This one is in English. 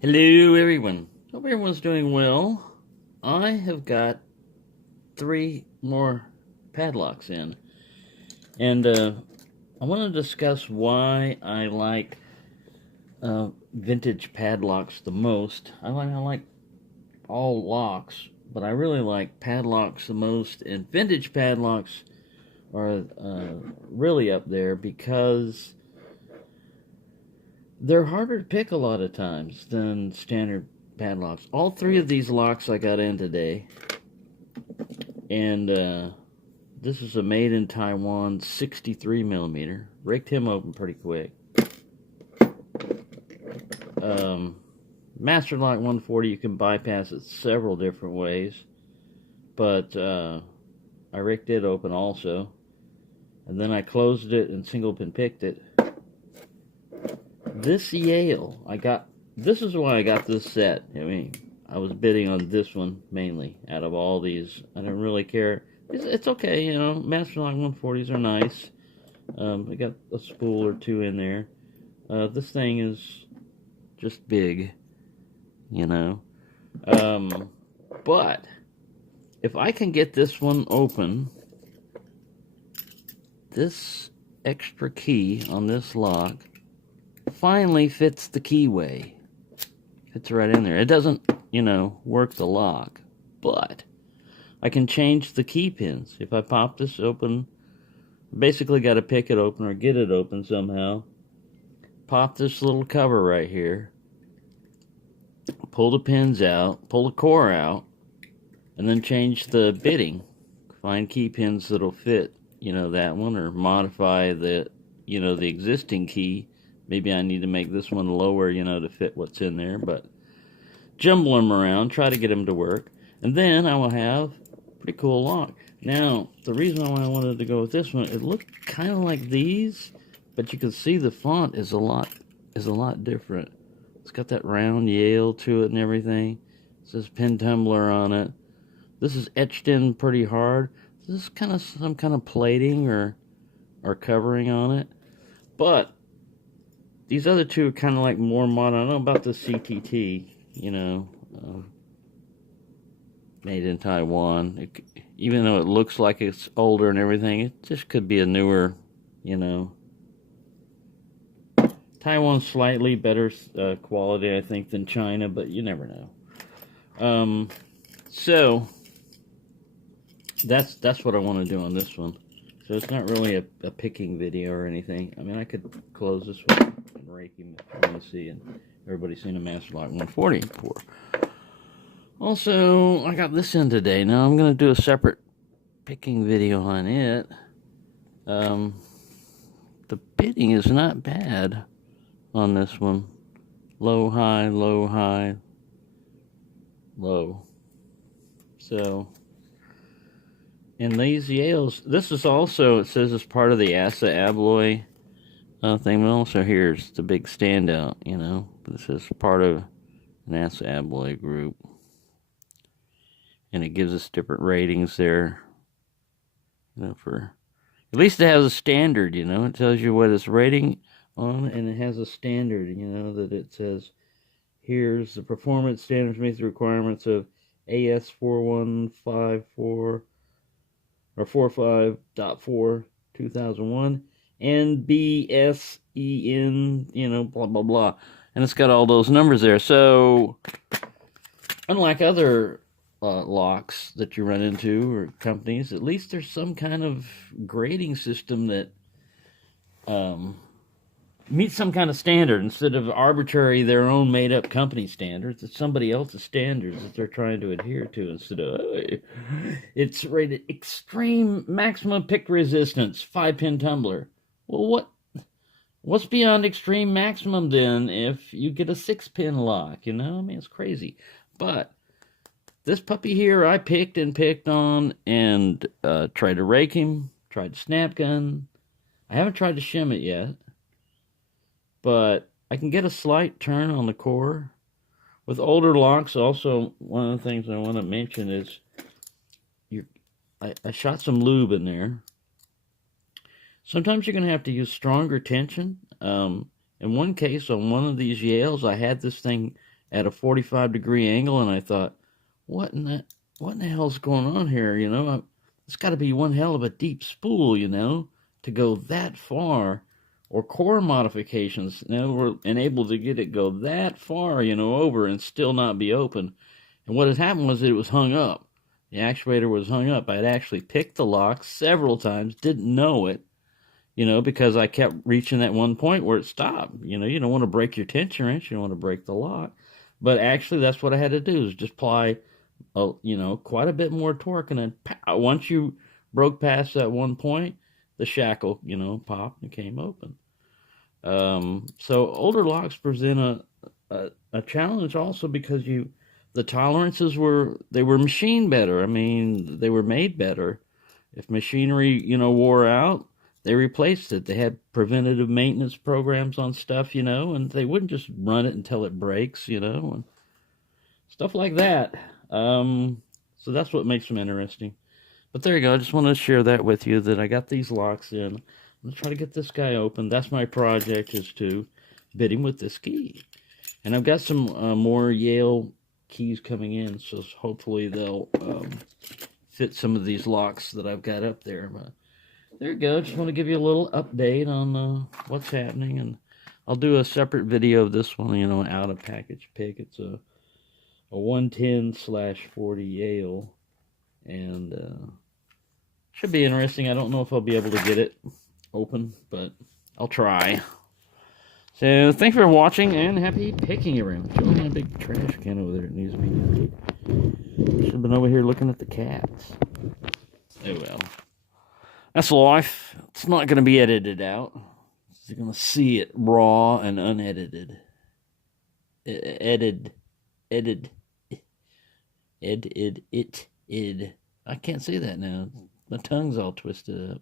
Hello, everyone. Hope everyone's doing well. I have got three more padlocks in, and I want to discuss why I like vintage padlocks the most. I like all locks, but I really like padlocks the most, and vintage padlocks are really up there because they're harder to pick a lot of times than standard padlocks. All three of these locks I got in today, and this is a made in Taiwan 63 millimeter. Raked him open pretty quick. Um, Master Lock 140, you can bypass it several different ways, but I raked it open also, and then I closed it and single pin picked it. This Yale, this is why I got this set. I mean, I was bidding on this one mainly out of all these. I don't really care. It's okay, you know. Master Lock 140s are nice. I got a spool or two in there. This thing is just big, you know. But if I can get this one open, this extra key on this lock finally fits the keyway. Fits right in there. It doesn't, work the lock, but I can change the key pins. If I pop this open, basically got to pick it open or get it open somehow. Pop this little cover right here. Pull the pins out, pull the core out, and then change the bitting. Find key pins that'll fit, that one, or modify the existing key. Maybe I need to make this one lower, to fit what's in there, but jumble them around, try to get them to work, and then I will have a pretty cool lock. Now, the reason why I wanted to go with this one, it looked kind of like these, but you can see the font is a lot different. It's got that round Yale to it and everything. It says pin tumbler on it. This is etched in pretty hard. This is kind of some kind of plating or covering on it, but these other two are kind of like more modern. I don't know about the CTT, made in Taiwan. Even though it looks like it's older and everything, it just could be a newer, Taiwan's slightly better quality, I think, than China, but you never know. So that's what I want to do on this one. So it's not really a picking video or anything. I mean, I could close this one and rake him if you want to see, and everybody's seen a Master Lock 140 before. Also, I got this in today. Now I'm going to do a separate picking video on it. The bidding is not bad on this one. Low, high, low, high, low. So, and these Yales, this is also, it says it's part of the Asa Abloy thing, but also here's the big standout, This is part of an Asa Abloy group. And it gives us different ratings there, for, at least it has a standard, it tells you what it's rating on, and it has a standard, that it says, here's the performance standards meet the requirements of AS 4154 or 45.4 2001 and BSEN, blah blah blah, and it's got all those numbers there. So unlike other locks that you run into or companies, at least there's some kind of grading system that meets some kind of standard instead of arbitrary their own made up company standards. It's somebody else's standards that they're trying to adhere to instead of it's rated extreme maximum pick resistance 5-pin tumbler. Well, what's beyond extreme maximum then if you get a 6-pin lock? I mean, it's crazy. But this puppy here, I picked on and tried to rake him, tried to snap gun. I haven't tried to shim it yet, but I can get a slight turn on the core. With older locks, also, one of the things I want to mention is I shot some lube in there. Sometimes you're going to have to use stronger tension. In one case, on one of these Yales, I had this thing at a 45-degree angle, and I thought, what in the hell's going on here? You know, it's got to be one hell of a deep spool, you know, to go that far, or core modifications. Now we're enabled to get it go that far, you know, over and still not be open. And what had happened was that it was hung up. The actuator was hung up. I had actually picked the lock several times, didn't know it, you know, because I kept reaching that one point where it stopped. You know, you don't want to break your tension wrench, you don't want to break the lock. But actually, that's what I had to do, is just apply, you know, quite a bit more torque. And then once you broke past that one point, the shackle, you know, popped and came open. So older locks present a challenge also because the tolerances were machined better. I mean, they were made better. If machinery, you know, wore out, they replaced it. They had preventative maintenance programs on stuff, you know, and they wouldn't just run it until it breaks, you know, and stuff like that. So that's what makes them interesting. But there you go. I just wanted to share that with you, that I got these locks in. I'm going to try to get this guy open. That's my project, is to bit him with this key. And I've got some more Yale keys coming in, so hopefully they'll fit some of these locks that I've got up there. But there you go. Just want to give you a little update on what's happening, and I'll do a separate video of this one, you know, out of package pick. It's a 110/40 Yale, and should be interesting. I don't know if I'll be able to get it open, but I'll try. So thanks for watching, and happy picking around. There's only a big trash can over there that needs to be emptied. Should have been over here looking at the cats. Oh well. That's life. It's not going to be edited out. You're going to see it raw and unedited. Ed. I can't say that now. My tongue's all twisted up.